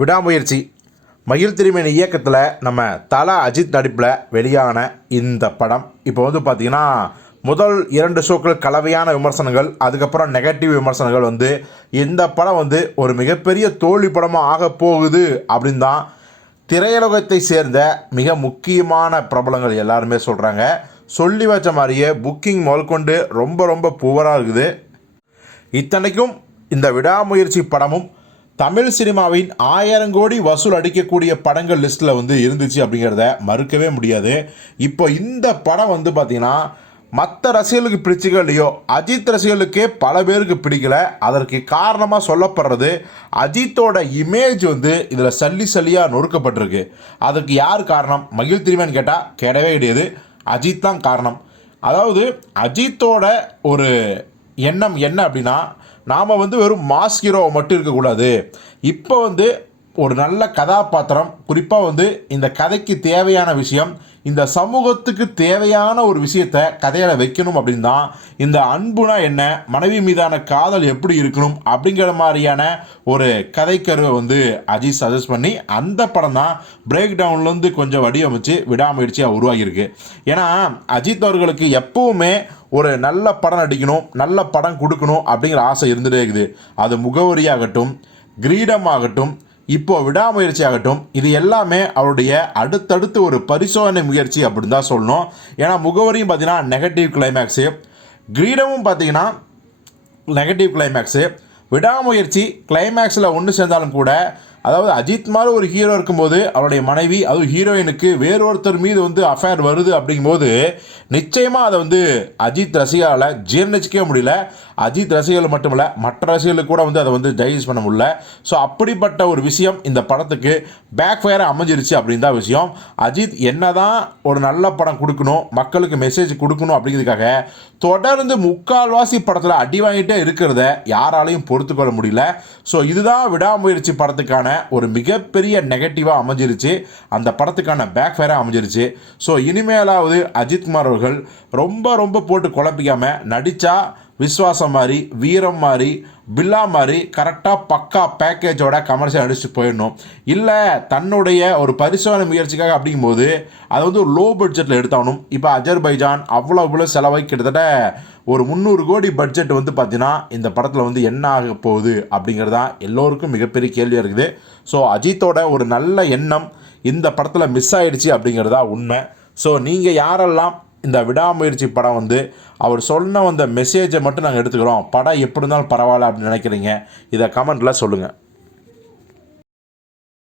விடாமுயற்சி மகிழ் திருமேனி இயக்கத்தில் நம்ம தல அஜித் நடிப்பில் வெளியான இந்த படம் இப்போ வந்து பார்த்திங்கன்னா முதல் 2 ஷோக்கள் கலவையான விமர்சனங்கள், அதுக்கப்புறம் நெகட்டிவ் விமர்சனங்கள் வந்து இந்த படம் வந்து ஒரு மிகப்பெரிய தோல்வி படமாக ஆக போகுது அப்படின்னு தான் திரையுலகத்தை சேர்ந்த மிக முக்கியமான பிரபலங்கள் எல்லாருமே சொல்கிறாங்க. சொல்லி வச்ச மாதிரியே புக்கிங் முதற்கொண்டு ரொம்ப புவராக இருக்குது. இத்தனைக்கும் இந்த விடாமுயற்சி படமும் தமிழ் சினிமாவின் 1000 கோடி வசூல் அடிக்கக்கூடிய படங்கள் லிஸ்ட்டில் வந்து இருந்துச்சு அப்படிங்கிறத மறுக்கவே முடியாது. இப்போ இந்த படம் வந்து பார்த்திங்கன்னா மற்ற ரசிகர்களுக்கு பிடிச்சிக்கோ இல்லையோ, அஜித் ரசிகர்களுக்கே பல பேருக்கு பிடிக்கல. அதற்கு காரணமாக சொல்லப்படுறது அஜித்தோட இமேஜ் வந்து இதில் சல்லியாக நொறுக்கப்பட்டிருக்கு. அதுக்கு யார் காரணம்? மகிழ் திருமேனி கேட்டால் கிடையாது, அஜித் தான் காரணம். அதாவது அஜித்தோட ஒரு எண்ணம் என்ன அப்படின்னா, நாம் வந்து வெறும் மாஸ் ஹீரோவை மட்டும் இருக்கக்கூடாது. இப்போ வந்து ஒரு நல்ல கதாபாத்திரம், குறிப்பாக வந்து இந்த கதைக்கு தேவையான விஷயம், இந்த சமூகத்துக்கு தேவையான ஒரு விஷயத்தை கதையில் வைக்கணும் அப்படின்னு தான் இந்த அன்புனா என்ன, மனைவி மீதான காதல் எப்படி இருக்கணும் அப்படிங்கிற மாதிரியான ஒரு கதைக்கருவை வந்து அஜித் சஜஸ்ட் பண்ணி அந்த படம் தான் பிரேக் டவுன்லேருந்து கொஞ்சம் வடிவமைச்சு விடாமுயற்சியாக உருவாகியிருக்கு. ஏன்னா அஜித் அவர்களுக்கு எப்பவுமே ஒரு நல்ல படம் நடிக்கணும், நல்ல படம் கொடுக்கணும் அப்படிங்கிற ஆசை இருந்துகிட்டே இருக்குது. அது முகவரியாகட்டும், கிரீடமாகட்டும், இப்போது விடாமுயற்சி ஆகட்டும், இது எல்லாமே அவருடைய அடுத்தடுத்து ஒரு பரிசோதனை முயற்சி அப்படின்னு தான் சொல்லணும். ஏன்னா முகவரியும் பார்த்திங்கன்னா நெகட்டிவ் கிளைமேக்ஸு, கிரீடமும் பார்த்திங்கன்னா நெகட்டிவ் கிளைமேக்ஸு, விடாமுயற்சி கிளைமேக்ஸில் ஒன்று சேர்ந்தாலும் கூட, அதாவது அஜித் மாதிரி ஒரு ஹீரோ இருக்கும்போது அவருடைய மனைவி, அதுவும் ஹீரோயினுக்கு வேறொருத்தர் மீது வந்து அஃபேர் வருது அப்படிங்கும்போது நிச்சயமாக அதை வந்து அஜித் ரசிகர்களால் ஜீர்ணிச்சிக்கவே முடியல. அஜித் ரசிகர்கள் மட்டும் இல்லை, மற்ற ரசிகர்களுக்கு கூட வந்து அதை வந்து டைஜஸ்ட் பண்ண முடியல. ஸோ அப்படிப்பட்ட ஒரு விஷயம் இந்த படத்துக்கு பேக் ஃபயராக அமைஞ்சிருச்சு அப்படின்னு தான் விஷயம். அஜித் என்ன தான் ஒரு நல்ல படம் கொடுக்கணும், மக்களுக்கு மெசேஜ் கொடுக்கணும் அப்படிங்கிறதுக்காக தொடர்ந்து முக்கால்வாசி படத்தில் அடி வாங்கிட்டே இருக்கிறத யாராலையும் பொறுத்துக்கொள்ள முடியல. ஸோ இதுதான் விடாமுயற்சி படத்துக்கான ஒரு மிகப்பெரிய நெகட்டிவாக அமைஞ்சிருச்சு, அந்த படத்துக்கான பேக் ஃபயராக அமைஞ்சிருச்சு. ஸோ இனிமேலாவது அஜித்குமார் அவர்கள் ரொம்ப போட்டு குழப்பிக்காமல் நடித்தா விஸ்வாசம் மாதிரி, வீரம் மாதிரி, பில்லா மாதிரி கரெக்டாக பக்கா பேக்கேஜோட கமர்ஷியல் அடிச்சுட்டு போயிடணும். இல்லை தன்னுடைய ஒரு பரிசோதனை முயற்சிக்காக அப்படிங்கும்போது அதை வந்து ஒரு லோ பட்ஜெட்டில் எடுத்தாகணும். இப்போ அஜர்பைஜான் அவ்வளோ செலவை கிட்டத்தட்ட ஒரு 300 கோடி பட்ஜெட் வந்து பார்த்தீங்கன்னா இந்த படத்தில் வந்து என்ன ஆக போகுது அப்படிங்கிறது தான் எல்லோருக்கும் மிகப்பெரிய கேள்வியாக இருக்குது. ஸோ அஜித்தோட ஒரு நல்ல எண்ணம் இந்த படத்தில் மிஸ் ஆகிடுச்சு அப்படிங்கிறதா உண்மை. ஸோ நீங்கள் யாரெல்லாம் இந்த விடாமுயற்சி படம் வந்து அவர் சொன்ன அந்த மெசேஜை மட்டும் நாங்கள் எடுத்துக்கிறோம், படம் எப்படி இருந்தாலும் பரவாயில்ல அப்படின்னு நினைக்கிறீங்க, இதை கமெண்ட்டில் சொல்லுங்கள்.